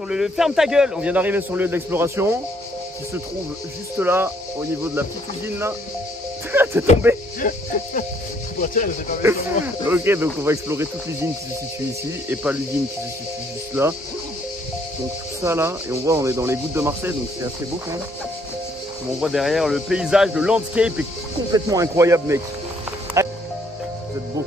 sur le lieu. Ferme ta gueule! On vient d'arriver sur le lieu de l'exploration qui se trouve juste là, au niveau de la petite usine là. T'es tombé? Ok, donc on va explorer toute l'usine qui se situe ici et pas l'usine qui se situe juste là. Donc tout ça là, et on voit on est dans les gouttes de Marseille, donc c'est assez beau quand même. On voit derrière le paysage, le landscape est complètement incroyable mec. Vous êtes beau.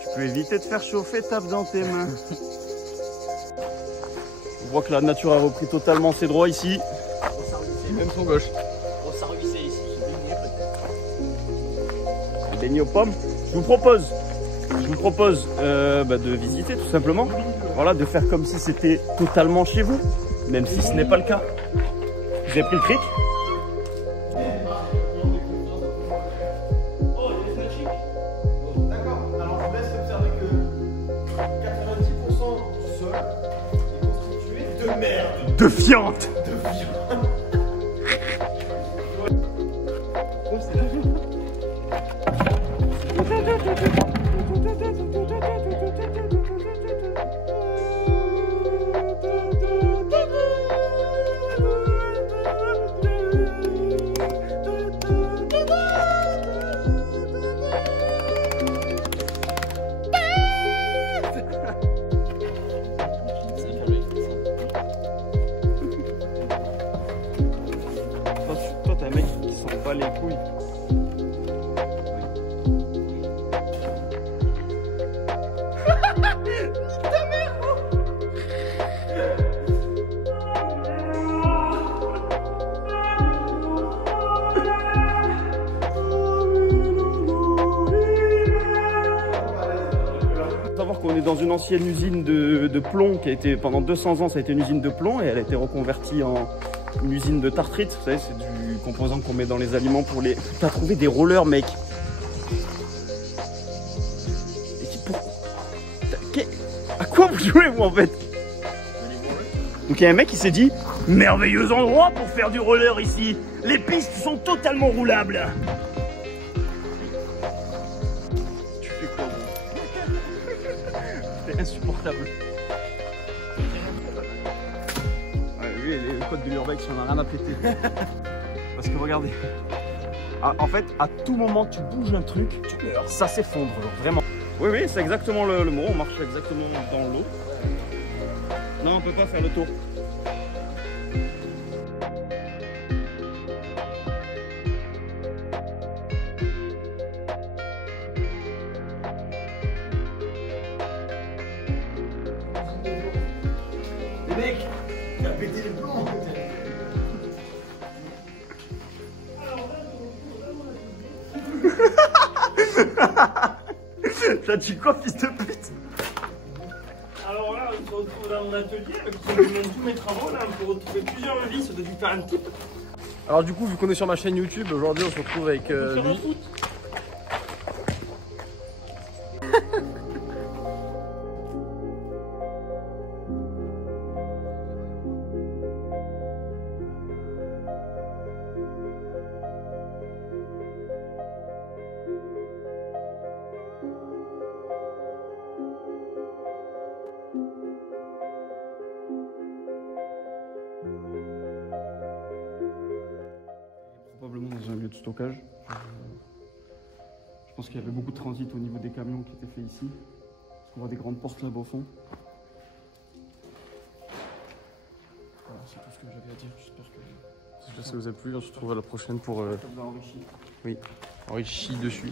Tu peux éviter de faire chauffer, tape dans tes mains. On voit que la nature a repris totalement ses droits ici. Même son gauche. Baigner aux pommes. Je vous propose de visiter tout simplement. Voilà, de faire comme si c'était totalement chez vous, même si ce n'est pas le cas. Vous avez pris le cric? D'accord, alors je vous laisse observer que 90% du sol est constitué de merde. De fiente. Toi, t'es un mec qui s'en bat les couilles. Savoir qu'on est dans une ancienne usine de plomb qui a été pendant 200 ans, ça a été une usine de plomb et elle a été reconvertie en une usine de tartrite. Vous savez, c'est du composant qu'on met dans les aliments pour les. T'as trouvé des rollers, mec. À quoi vous jouez, vous en fait? Donc il y a un mec qui s'est dit merveilleux endroit pour faire du roller ici. Les pistes sont totalement roulables. C'est insupportable. Ouais, lui, les codes de l'urbex, on a rien à péter. Parce que regardez, en fait, à tout moment, tu bouges un truc, tu meurs. Ça s'effondre, vraiment. Oui, oui, c'est exactement le mot. On marche exactement dans l'eau. Non, on peut pas faire le tour. Mec, il a pété les plombs. Ça tue quoi, fils de pute? Alors là, on se retrouve dans mon atelier avec tous mes travaux. Là, on peut retrouver plusieurs vis de différents types. Alors du coup, vu qu'on est sur ma chaîne YouTube, aujourd'hui on se retrouve avec lui. Probablement dans un lieu de stockage. Je pense qu'il y avait beaucoup de transit au niveau des camions qui étaient faits ici. On voit des grandes portes là-bas au fond. Voilà, c'est tout ce que j'avais à dire. J'espère que Ça vous a plu, on se retrouve à la prochaine pour... enrichi. Oui, enrichi dessus.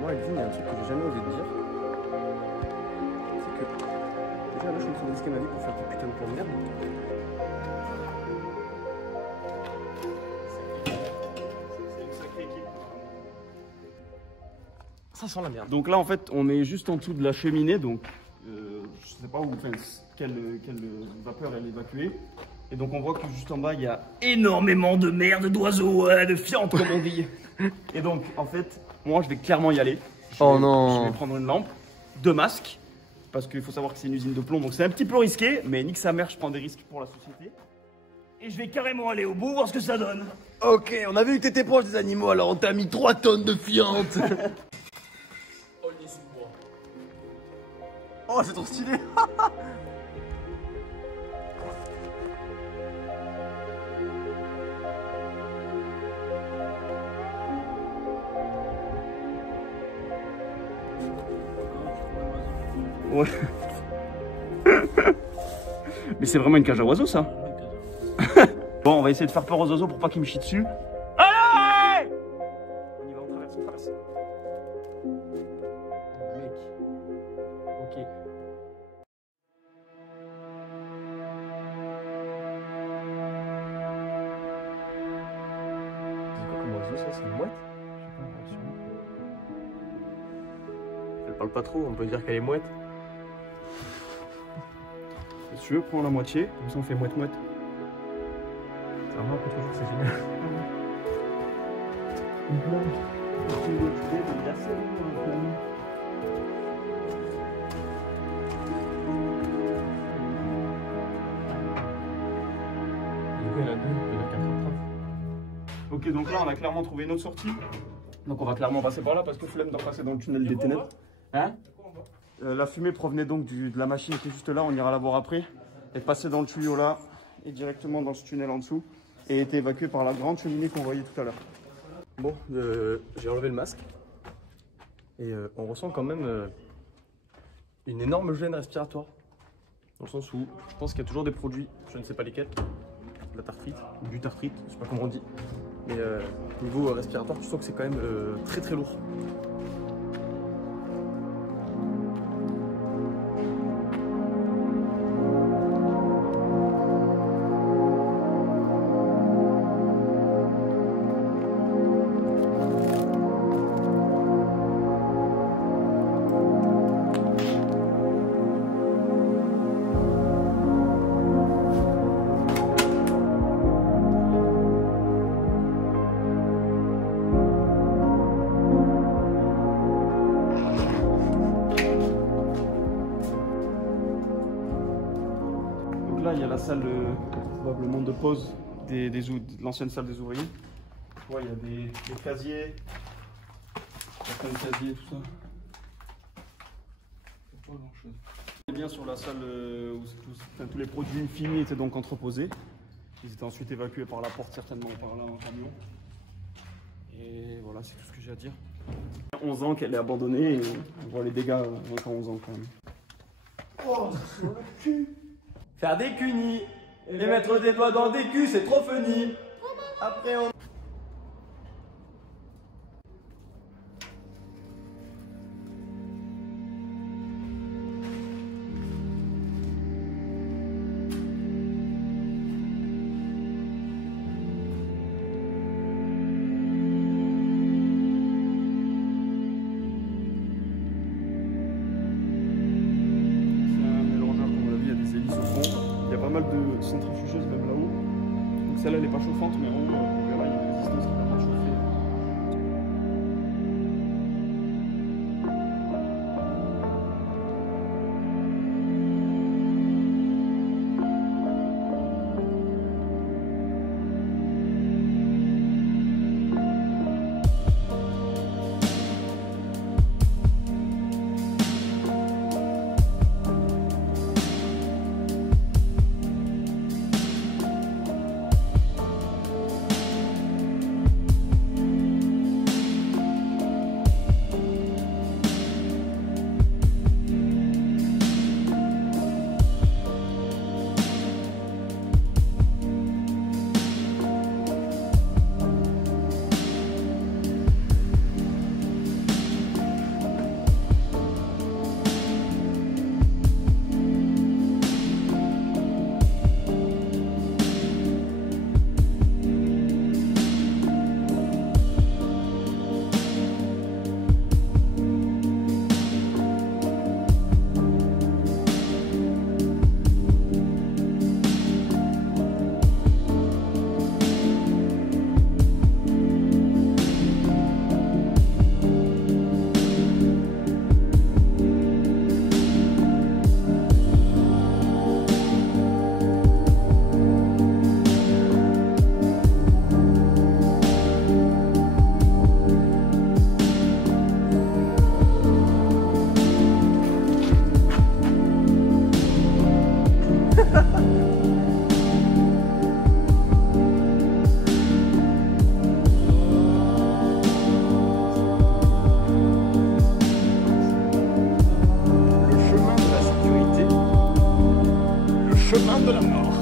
Moi, Elvin, il y a un truc que j'ai jamais osé te dire. C'est que déjà là, je suis en train de risquer ma vie pour faire du putain de plan de merde. C'est une sacrée équipe. Ça sent la merde. Donc là, en fait, on est juste en dessous de la cheminée. Donc, je sais pas où, enfin, quelle vapeur elle est évacuée. Et donc, on voit que juste en bas, il y a énormément de merde, d'oiseaux, de fientes, comme on dit. Et donc, en fait, moi, je vais clairement y aller. Je vais prendre une lampe, 2 masques, parce qu'il faut savoir que c'est une usine de plomb, donc c'est un petit peu risqué, mais nique sa mère, je prends des risques pour la société. Et je vais carrément aller au bout, voir ce que ça donne. Ok, on a vu que t'étais proche des animaux, alors on t'a mis 3 tonnes de fientes. Oh, les sous-bois. Oh, c'est trop stylé. Ouais. Mais c'est vraiment une cage à oiseaux, ça. Bon, on va essayer de faire peur aux oiseaux pour pas qu'ils me chient dessus. Allez! On y va, on traverse, on traverse. Mec. Ok. C'est quoi comme oiseau ça? C'est une mouette? Je sais pas, sûrement. Elle parle pas trop, on peut dire qu'elle est mouette. Si tu veux, prends la moitié, comme ça on fait moite-moite. Ah, moi, contre jour, c'est génial. Du coup, il y en a deux, il y en a 4 en train. Ok, donc là on a clairement trouvé une autre sortie. Donc on va clairement passer par là parce que flemme d'en passer dans le tunnel des ténèbres. Hein? La fumée provenait donc de la machine qui est juste là, on ira la voir après. Elle est passée dans le tuyau là et directement dans ce tunnel en dessous et a été évacuée par la grande cheminée qu'on voyait tout à l'heure. Bon, j'ai enlevé le masque. Et on ressent quand même une énorme gêne respiratoire. Dans le sens où je pense qu'il y a toujours des produits, je ne sais pas lesquels, de la tartrite ou du tartrite, je sais pas comment on dit. Mais niveau respiratoire, tu sens que c'est quand même très très lourd. Là, il y a la salle probablement de pause de l'ancienne salle des ouvriers. Tu vois, il y a des casiers, plein de casiers, tout ça. Pas grand chose. On est bien sur la salle où tous les produits finis étaient donc entreposés. Ils étaient ensuite évacués par la porte, certainement par là en camion. Et voilà, c'est tout ce que j'ai à dire. 11 ans qu'elle est abandonnée et on voit les dégâts encore 11 ans quand même. Oh, faire des cunis et mettre des doigts dans des culs, c'est trop funny. Après on... de centrifugeuses même là-haut. Donc celle-là elle n'est pas chauffante mais en haut, on verra, il y a une résistance qui permet de chauffer. de la mort.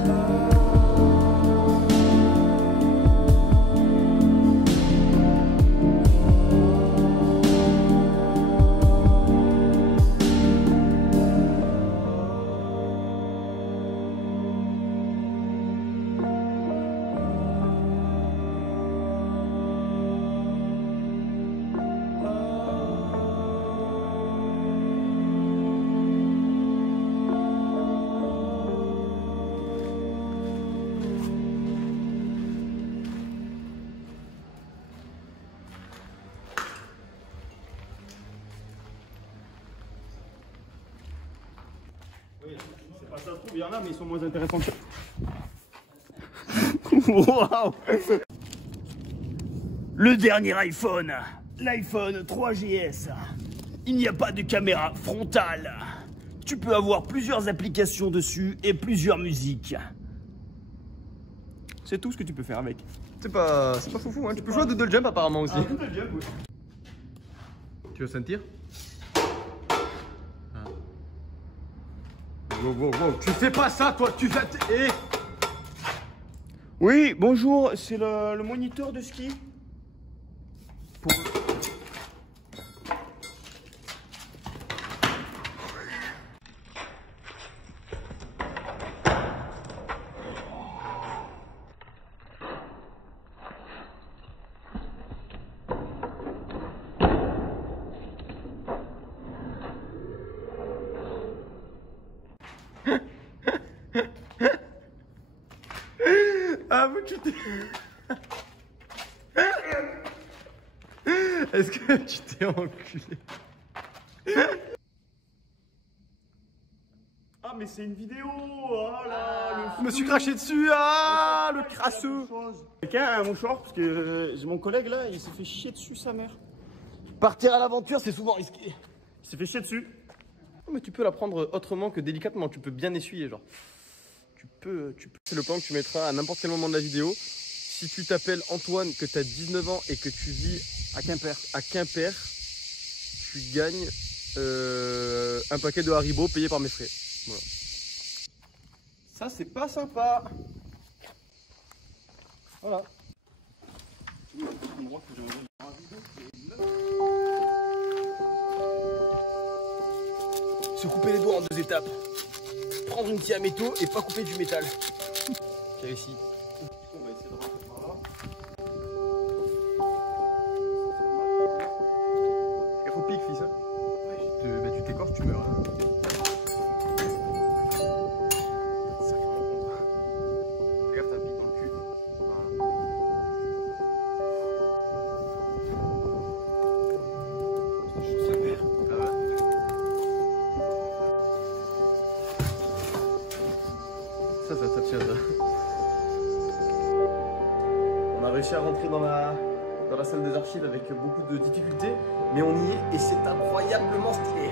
Oui, c'est pas ça, trouve, il y en a, mais ils sont moins intéressants que ça. Waouh! Le dernier iPhone, l'iPhone 3GS. Il n'y a pas de caméra frontale. Tu peux avoir plusieurs applications dessus et plusieurs musiques. C'est tout ce que tu peux faire avec. C'est pas foufou, hein. Tu peux jouer à Doodle Jump apparemment aussi. Doodle Jump, oui. Tu veux sentir? Wow, wow, wow. Tu fais pas ça, toi. Tu vas... Eh. Oui, bonjour, c'est le moniteur de ski. Ah, vous tu t'es... Est-ce que tu t'es enculé? Ah mais c'est une vidéo. Oh là, Je me suis craché dessus. Ah, le crasseux. Quelqu'un a un mouchoir parce que j'ai mon collègue là, il s'est fait chier dessus sa mère. Partir à l'aventure, c'est souvent risqué. Il s'est fait chier dessus. Oh, mais tu peux la prendre autrement que délicatement. Tu peux bien essuyer, genre. Tu peux. C'est le plan que tu mettras à n'importe quel moment de la vidéo. Si tu t'appelles Antoine, que tu as 19 ans et que tu vis À Quimper. Tu gagnes un paquet de Haribo payé par mes frais. Voilà. Ça c'est pas sympa. Voilà. Se couper les doigts en 2 étapes. Prendre une scie à métaux et pas couper du métal. Tiens ici. On va essayer de rentrer par là. Il faut pique, fils. Hein. Ouais, tu t'écorches, tu meurs. Hein. Regarde, t'as pique dans le cul. Sa mère. Ah ouais. Ça tient ça. On a réussi à rentrer dans la salle des archives avec beaucoup de difficultés, mais on y est et c'est incroyablement stylé.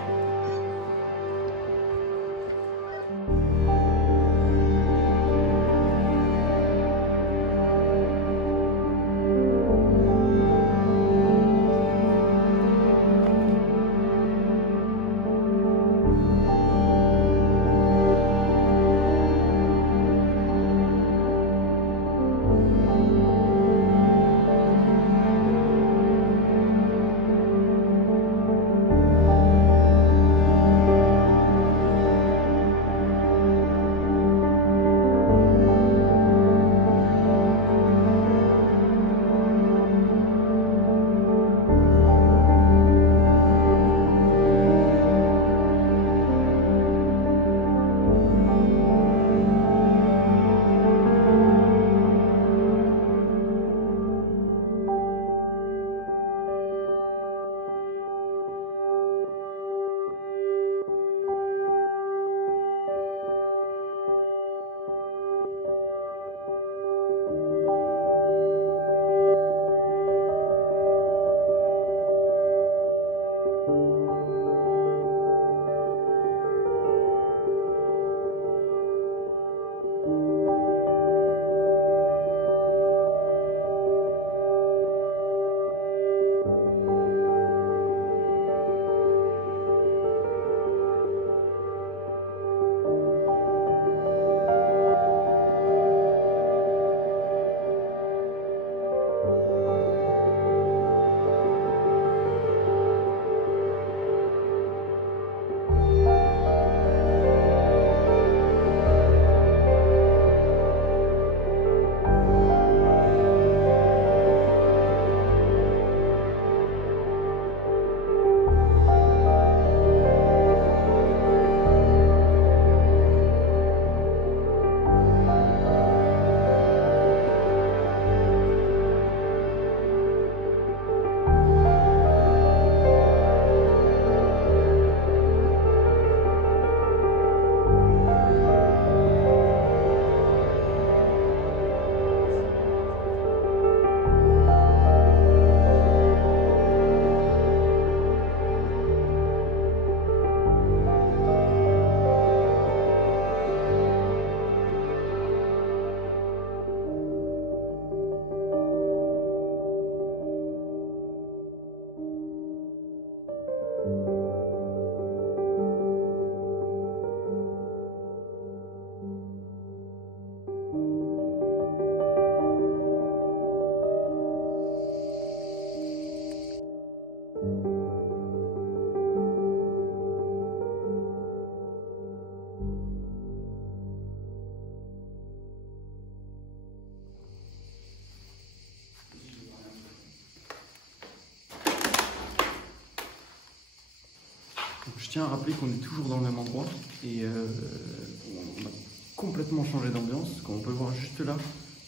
Je tiens à rappeler qu'on est toujours dans le même endroit et on a complètement changé d'ambiance. Comme on peut le voir juste là,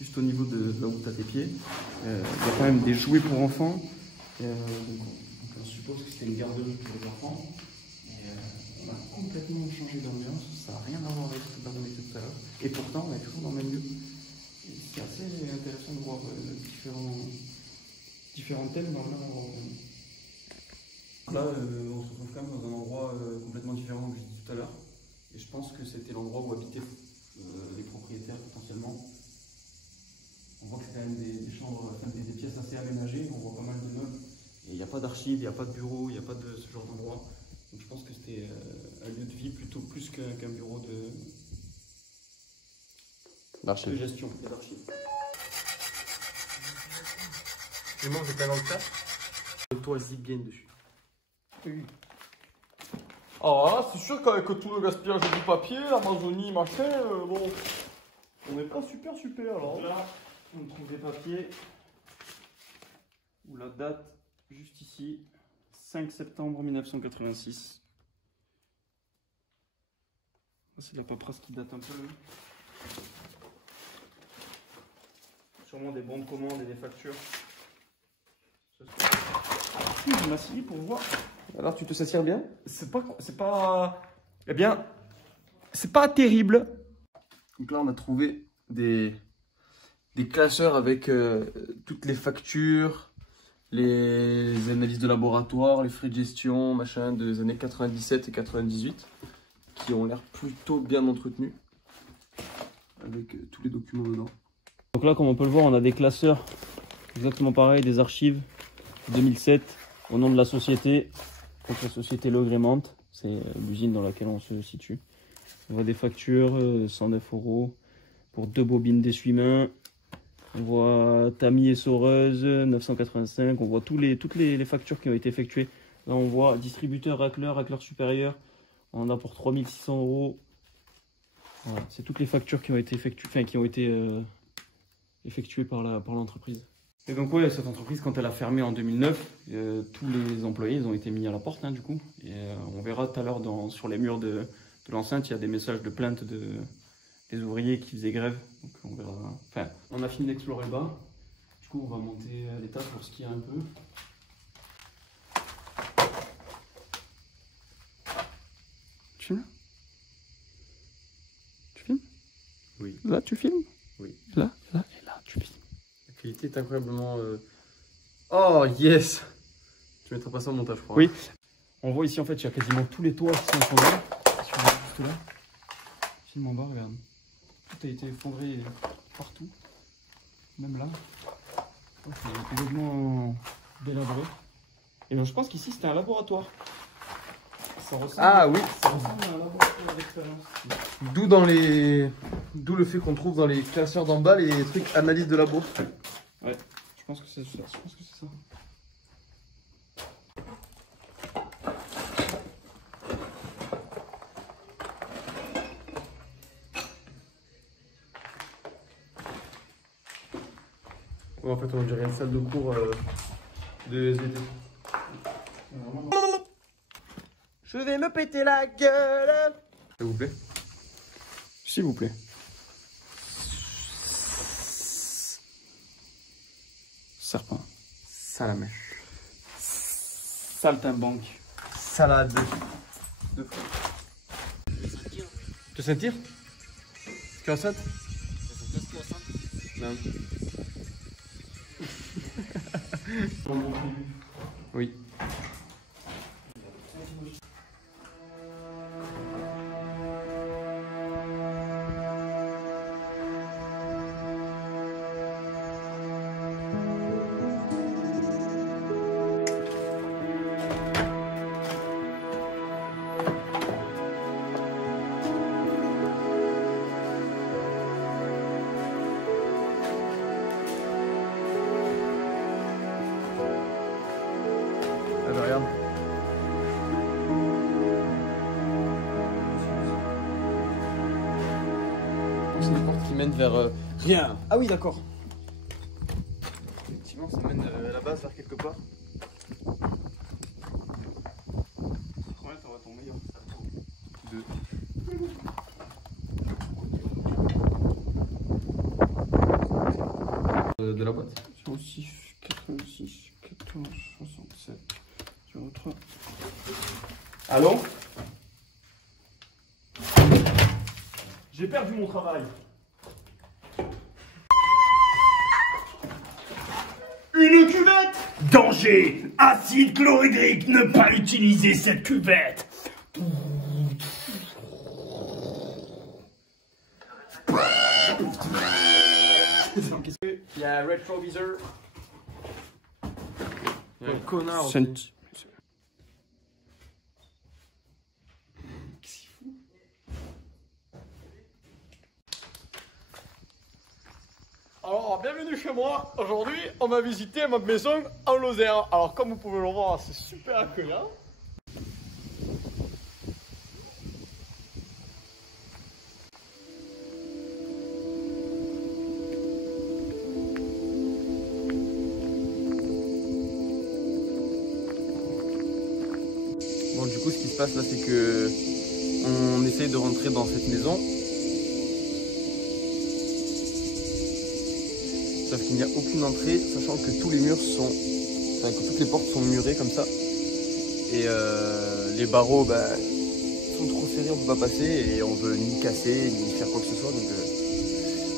juste au niveau de là où tu as tes pieds, il y a quand même des jouets pour enfants. Donc on suppose que c'était une garderie pour les enfants. Et, on a complètement changé d'ambiance, ça n'a rien à voir avec ce que on était tout à l'heure. Et pourtant, on est toujours dans le même lieu. C'est assez intéressant de voir différents thèmes dans le même endroit. Là, on se retrouve quand même dans un endroit complètement différent que j'ai dit tout à l'heure. Et je pense que c'était l'endroit où habitaient les propriétaires potentiellement. On voit que c'est quand même des chambres, enfin, des pièces assez aménagées, on voit pas mal de meubles. Et il n'y a pas d'archives, il n'y a pas de bureau, il n'y a pas de ce genre d'endroit. Donc je pense que c'était un lieu de vie plutôt plus qu'un bureau de gestion et d'archives. Je mange des talents de ça. Le toit zip bien dessus. Oui. Ah, c'est sûr qu'avec tout le gaspillage du papier, l'Amazonie, machin, bon, on n'est pas super alors. Là, on trouve des papiers où la date, juste ici, 5 septembre 1986. C'est la paperasse qui date un peu. Sûrement des bons de commande et des factures. Je m'assieds pour voir. Alors tu te s'assires bien? C'est pas. Eh bien, c'est pas terrible. Donc là on a trouvé des classeurs avec toutes les factures, les analyses de laboratoire, les frais de gestion, machin, des années 97 et 98, qui ont l'air plutôt bien entretenus, avec tous les documents dedans. Donc là, comme on peut le voir, on a des classeurs exactement pareil, des archives 2007 au nom de la société, donc la société Logrémante, c'est l'usine dans laquelle on se situe. On voit des factures, 109 € pour 2 bobines d'essuie-main. On voit tamis et soreuse, 985. On voit toutes les factures qui ont été effectuées. Là, on voit distributeur racleur supérieur. On en a pour 3600 €. Voilà, c'est toutes les factures qui ont été effectuées par l'entreprise. Et donc ouais, cette entreprise, quand elle a fermé en 2009, tous les employés ils ont été mis à la porte du coup. Et on verra tout à l'heure sur les murs de l'enceinte, il y a des messages de plainte des ouvriers qui faisaient grève. Donc on verra. Enfin, on a fini d'explorer le bas. Du coup, on va monter à l'étage pour skier un peu. Tu filmes? Tu filmes? Oui. Là, tu filmes? Oui. Là et là, tu filmes. La qualité est incroyablement... Oh yes! Tu mettras pas ça au montage, je crois. Oui. On voit ici, en fait, il y a quasiment tous les toits qui sont effondrés. Si on regarde juste là. Filme en bas, regarde. Tout a été effondré partout. Même là. C'est complètement délabré. Et donc, je pense qu'ici, c'était un laboratoire. Ça ressemble, Ah oui! ça ressemble à un laboratoire d'expérience. D'où le fait qu'on trouve dans les classeurs d'en bas les trucs analyse de labo. Ouais, je pense que c'est ça. Je pense que c'est ça. Ouais, en fait, on dirait une salle de cours de SVT. Je vais me péter la gueule! S'il vous plaît. S'il vous plaît. Serpent. Salamèche. Saltimbanque. Salade. De fruits. Tu veux sentir? Tu as ça? Non. Oui. Regarde. C'est une porte qui mène vers rien. Ah oui, d'accord. Effectivement, ça mène à la base vers quelque part. Ouais, ça va tomber. de la boîte. 06 86 14 67 03. Allô? J'ai perdu mon travail. Une cuvette! Danger! Acide chlorhydrique, ne pas utiliser cette cuvette! Il y a un rétroviseur. Il y a un connard aussi. Alors, bienvenue chez moi. Aujourd'hui, on va visiter ma maison en Lozère. Alors, comme vous pouvez le voir, c'est super accueillant. Bon, du coup, ce qui se passe là, c'est que on essaye de rentrer dans cette maison. Sauf qu'il n'y a aucune entrée, sachant que tous les murs sont, enfin, que toutes les portes sont murées comme ça. Et les barreaux, bah, sont trop serrés, on peut pas passer et on veut ni casser ni faire quoi que ce soit. Donc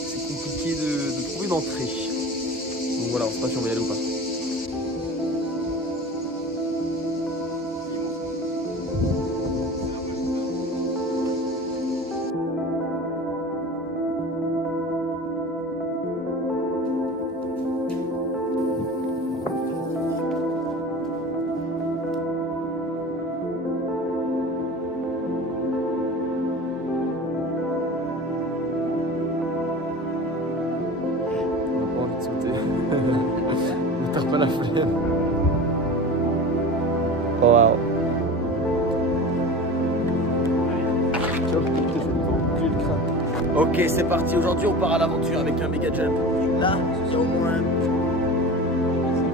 c'est compliqué de trouver d'entrée. Donc voilà, on sait pas si on va y aller ou pas. Ne tape pas la flemme. Oh wow. Ok, c'est parti. Aujourd'hui, on part à l'aventure avec un méga jump. Là, il y a au moins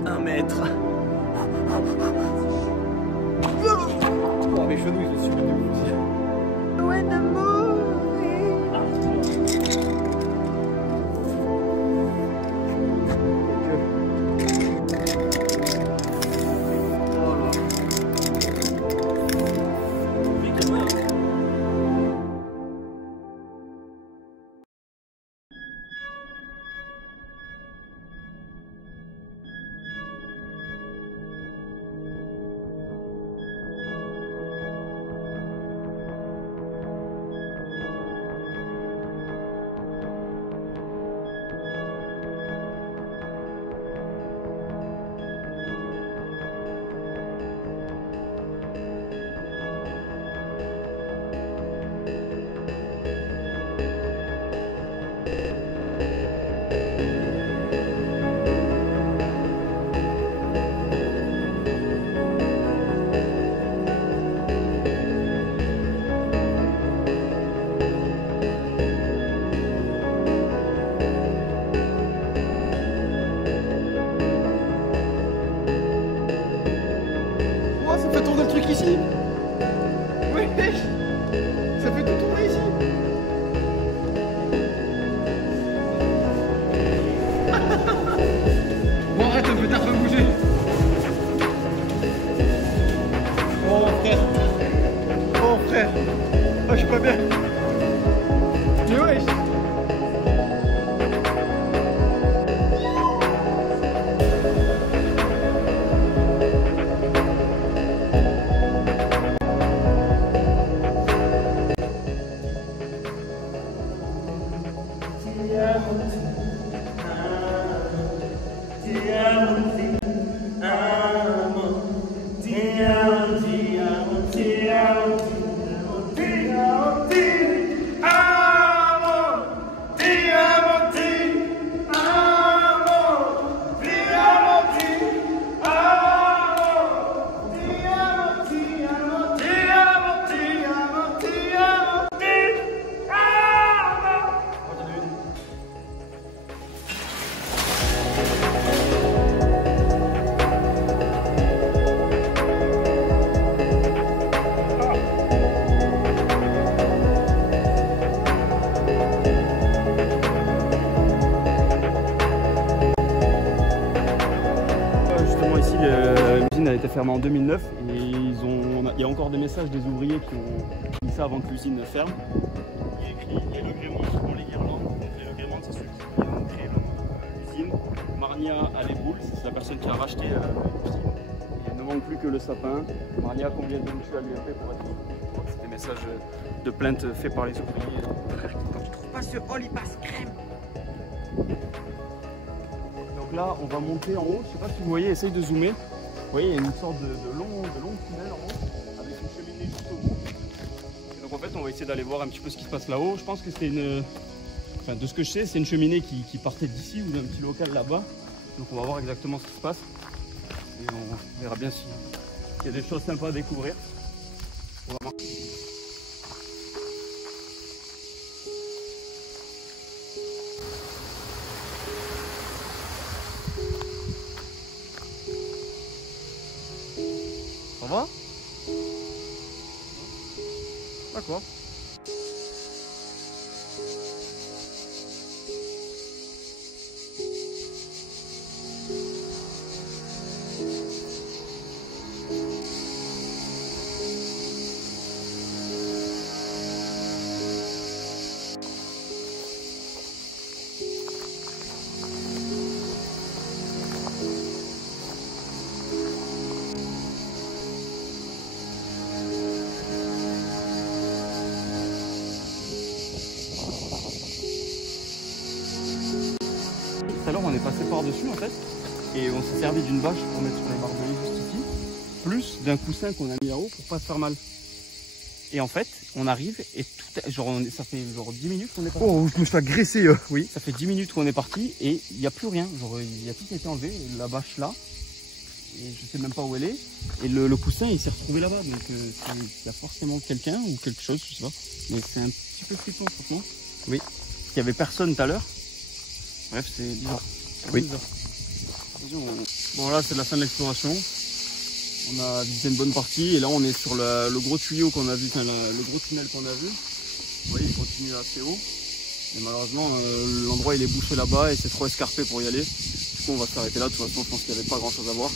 1 mètre. Oh, mes genoux, ils ont subi de ouf. When the Ça fait tourner le truc ici. Oui, ça fait tout tourner ici. Bon, arrête un peu, t'as pas bougé. Oh frère. Oh frère. Oh, je suis pas bien. Mais ouais. été fermé en 2009 et il y a encore des messages des ouvriers qui ont mis ça avant que l'usine ferme. Il y a écrit les Legremont pour les guirlandes. Donc les Legremont, c'est ceux qui ont créé l'usine. Marnia a les boules, c'est la personne qui a racheté l'usine. Il ne manque plus que le sapin. Marnia, combien de tu as l'UMP pour être libre? C'est des messages de plainte faits par les ouvriers. Quand tu trouves pas ce Olipas crème. Donc là, on va monter en haut. Je sais pas si vous voyez, essaye de zoomer. Vous voyez, il y a une sorte de long tunnel en haut avec une cheminée juste au bout. Et donc en fait, on va essayer d'aller voir un petit peu ce qui se passe là-haut. Je pense que c'est une... Enfin, de ce que je sais, c'est une cheminée qui partait d'ici ou d'un petit local là-bas. Donc on va voir exactement ce qui se passe. Et on verra bien s'il y a des choses sympas à découvrir. On va voir. Ça va? D'accord. Tout à l'heure on est passé par-dessus en fait et on s'est servi d'une bâche pour mettre sur les barbelés juste ici, plus d'un coussin qu'on a mis là-haut pour pas se faire mal. Et en fait, on arrive et tout, ça fait genre 10 minutes qu'on est parti. Oh, je me suis fait agresser, oui. Ça fait 10 minutes qu'on est parti et il n'y a plus rien. Genre, il y a tout qui a été enlevé, la bâche là, et je sais même pas où elle est. Et le coussin il s'est retrouvé là-bas, donc il y a forcément quelqu'un ou quelque chose, je sais pas. Mais c'est un petit peu flippant franchement. Oui. Il y avait personne tout à l'heure. Bref, c'est bizarre. Oui. Bizarre. Bon là c'est la fin de l'exploration. On a visité une bonne partie et là on est sur le gros tuyau qu'on a vu, enfin le gros tunnel qu'on a vu. Vous voyez, il continue assez haut. Et malheureusement l'endroit il est bouché là-bas et c'est trop escarpé pour y aller. Du coup on va s'arrêter là, de toute façon je pense qu'il n'y avait pas grand chose à voir.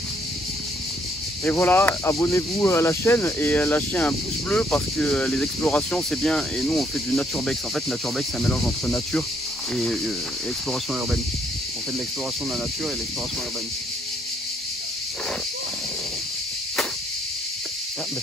Et voilà, abonnez-vous à la chaîne et lâchez un pouce bleu parce que les explorations c'est bien et nous on fait du Naturbex. En fait Naturbex c'est un mélange entre nature et exploration urbaine. On fait de l'exploration de la nature et de l'exploration urbaine. Ah, bah